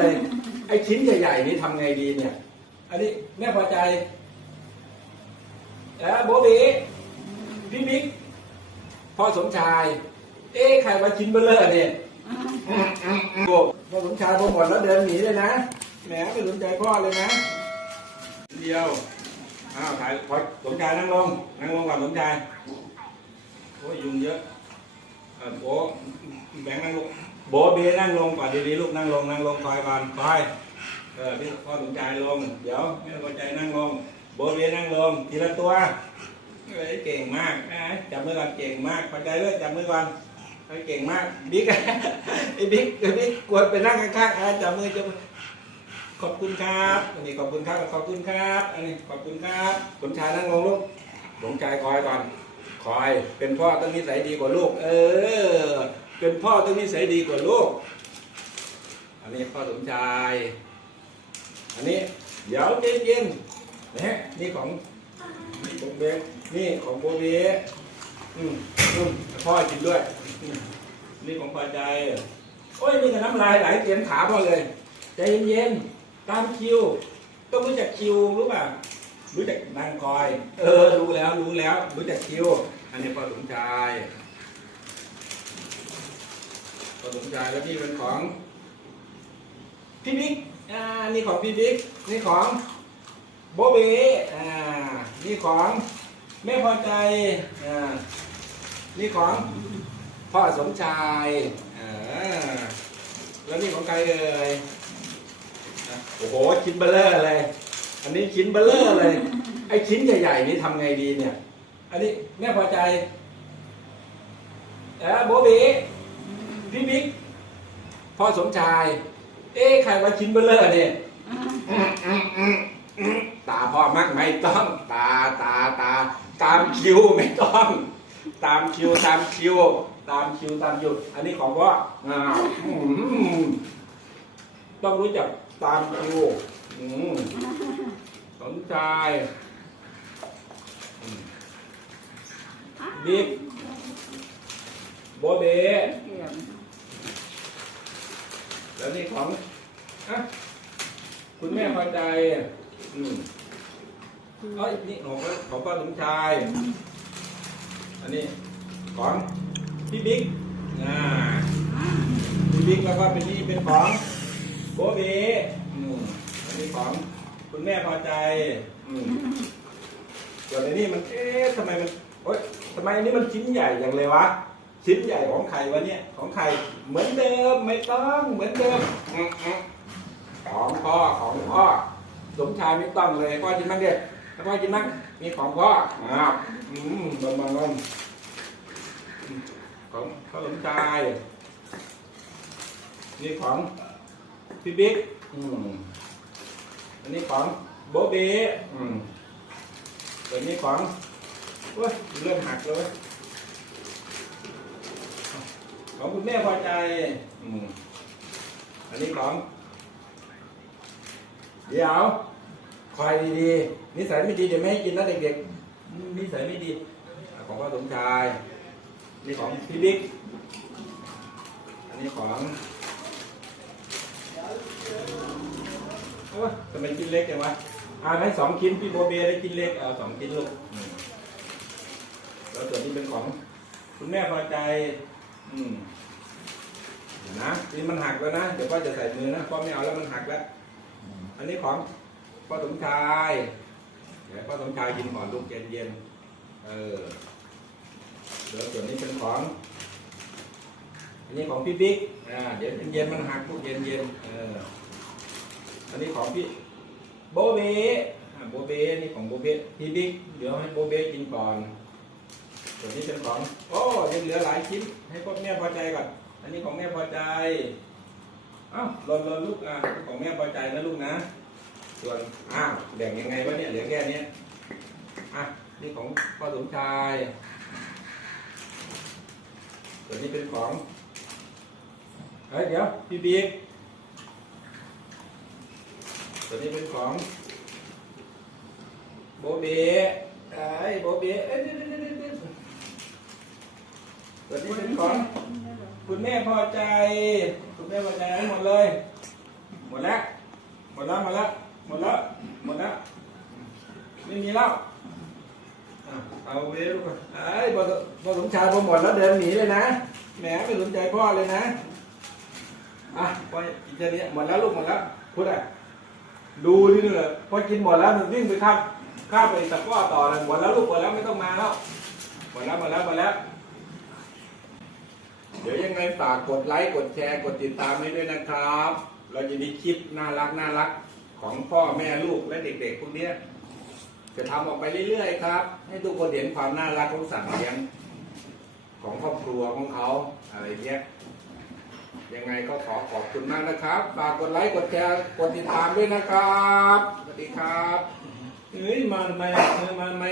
เลยไอ้ชิ้นใหญ่ๆนี่ทำไงดีเนี่ย อันนี้แม่พอใจแล้วโบบีพี่บิ๊กพ่อสมชาย เอ๊ะใครว่าชิ้นเบลเลอร์เนี่ยโอ้พ่อสมชายพอหมดแล้วเดินหนีเลยนะแหมไม่สนใจพ่อเลยนะ เดียวอ้าวถ่ายพอสมชายนั่งลงนั่งลงก่อนสมชายโอ้ยยุงเยอะโอ้แบงค์นั่งลง โบเบนั่งลงก่อนดีๆลูกนั่งลงนั่งลงคอยก่อนคอยเออพี่พ่อสมชายลง เดี๋ยวแม่พอใจนั่งลง โบเบนั่งลง ทีละตัวเอ้เก่งมากนะจับมือก่อนเก่งมากพอใจเลยจับมือก่อนเฮ้ยเก่งมากบิ๊กไอ้บิ๊กไอ้บิ๊กกวดไปนั่งข้างๆจับมือจับมือขอบคุณครับอันนี้ขอบคุณครับขอบคุณครับอันนี้ขอบคุณครับสมชายนั่งลงลูกหลวงชายคอยก่อน คอยเป็นพ่อต้องนิสัยดีกว่าลูก เออ เป็นพ่อต้องนิสัยดีกว่าลูก อันนี้พ่อสมชาย อันนี้เดี๋ยวเย็นๆนะฮะนี่ของนี่ของเบสนี่ของโบเบสอืมอืมพ่อกินด้วย นี่ของพอใจ โอ้ยนี่กับน้ำลายไหลเต็มขาพ่อเลย ใจเย็นๆตามคิว ต้องรู้จักคิวรู้ป่ะ รู้จักนางคอย เออ รู้แล้ว รู้แล้ว รู้จักคิว อันนี้พอสมชายพอสมชายแล้วนี่เป็นของพี่บิ๊ก อ่า นี่ของพี่บิ๊ก นี่ของโบเบอ่า นี่ของแม่พอใจ อ่า นี่ของพ่อสมชาย อ่า แล้วนี่ของใครเอ่ยอะโอ้โหชิ้นเบลเลอร์เลย อันนี้ชิ้นเบลเลอร์เลย ไอ้ชิ้นใหญ่ๆนี่ทำไงดีเนี่ย อันนี้แม่พอใจเออโบบีพี่บิ๊กพ่อสมชาย เอ๊ใครว่าชิ้นเบลเลอร์เนี่ยตาพ่อมักไม่ต้อง ตาตาตา ตามคิวไม่ต้อง ตามคิวตามคิว ตามคิวตามหยุด อันนี้ของพ่ออ้าวอืมต้องรู้จักตามคิว อืมสนใจบิ๊กโบเบแล้วนี่ของอะคุณแม่พอใจ อืมเอ้ยนี่ของของป้าสมชาย อันนี้ของพี่บิ๊กอ่าพี่บิ๊กแล้วก็เป็นนี่เป็นของโบเบ อันนี้ของคุณแม่พอใจอืมส่วนอันนี้มันเอ๊ะทำไมมันโอ๊ยทำไมอันนี้มันชิ้นใหญ่อย่างเลยวะ ชิ้นใหญ่ของใครวะเนี่ย ของใครเหมือนเดิมไม่ต้องเหมือนเดิมอืมอืมของพ่อของพ่อสมชายไม่ต้องเลยพ่อกินมั้งเด็กพ่อกินมั้งมีของพ่ออ้าวอืมบนบนบนของพ่อสมชายนี่ของพี่บิ๊กอืม อันนี้ของโบเบอืมส่วนนี้ของโอ้ยเริ่มหักเลยของคุณแม่พอใจ อืมอันนี้ของ เดี๋ยว คอยดีๆ นิสัยไม่ดีเดี๋ยวไม่ให้กินนะเด็กๆ นิสัยไม่ดี ของพ่อสมชาย นี่ของพี่บิ๊ก อันนี้ของ โอ้ยทำไมกินเล็กจังวะอ่าให้สองชิ้นพี่โบเบได้กินเล็กเอาสองชิ้นลูกแล้วส่วนนี้เป็นของ คุณแม่พอใจ อืมนะนี่มันหักแล้วนะ เดี๋ยวพ่อจะใส่มือนะพ่อไม่เอาแล้วมันหักแล้ว อันนี้ของพ่อสมชาย เดี๋ยวพ่อสมชายกินก่อนลูกเย็นเย็นๆเออเดี๋ยวส่วนนี้เป็นของ อันนี้ของพี่บิ๊ก อ่า เดี๋ยวเย็นๆมันหักลูกเย็นเย็นๆเออ อันนี้ของพี่โบเบอ่าโบเบนี่ของโบเบพี่บิ๊กเดี๋ยวให้โบเบกินก่อนส่วนนี้เป็นของโอ้ยังเหลือหลายชิ้น ให้พ่อแม่พอใจก่อน อันนี้ของแม่พอใจอ้าหล่นหล่นลูกอะของแม่พอใจนะลูกนะ ส่วนอ้าวแบ่งยังไงวะเนี่ยเหลือแค่นี้อะนี่ของพ่อสมชาย ส่วนนี้เป็นของเฮ้ยเดี๋ยวพี่บิ๊ก ส่วนี้เป็นของโบเบไอ้โบเบเอ้ยเดี๋ยวเดี๋ยวนี้เป็นของคุณแม่พอใจ คุณแม่พอใจทั้งหมดเลย หมดแล้ว หมดแล้วหมดแล้วหมดแล้วหมดแล้วไม่มีแล้วเอาเวลูกไอ้ยพอพอสมชายพอหมดแล้วเดินหนีเลยนะแหมไม่สนใจพ่อเลยนะอะพออีกแค่นี้หมดแล้วลูกหมดแล้วพูดอะ ดูนี่เลยพอกินหมดแล้วมันวิ่งไปข้ามข้ามไปตะกร้อต่อเลยหมดแล้วลูกหมดแล้วไม่ต้องมาแล้วหมดแล้วหมดแล้วหมดแล้ว เดี๋ยวยังไงฝากกดไลค์กดแชร์กดติดตามให้ด้วยนะครับ เราจะมีคลิปน่ารักน่ารักของพ่อแม่ลูกและเด็กๆพวกเนี้ยจะทำออกไปเรื่อยๆครับ ให้ทุกคนเห็นความน่ารักของสัตว์เลี้ยงของครอบครัวของเขาอะไรเงี้ย ยังไงก็ขอขอบคุณมากนะครับ ฝากกดไลค์ กดแชร์ กดติดตามด้วยนะครับ สวัสดีครับ เฮ้ย มาทำไมมาทำไม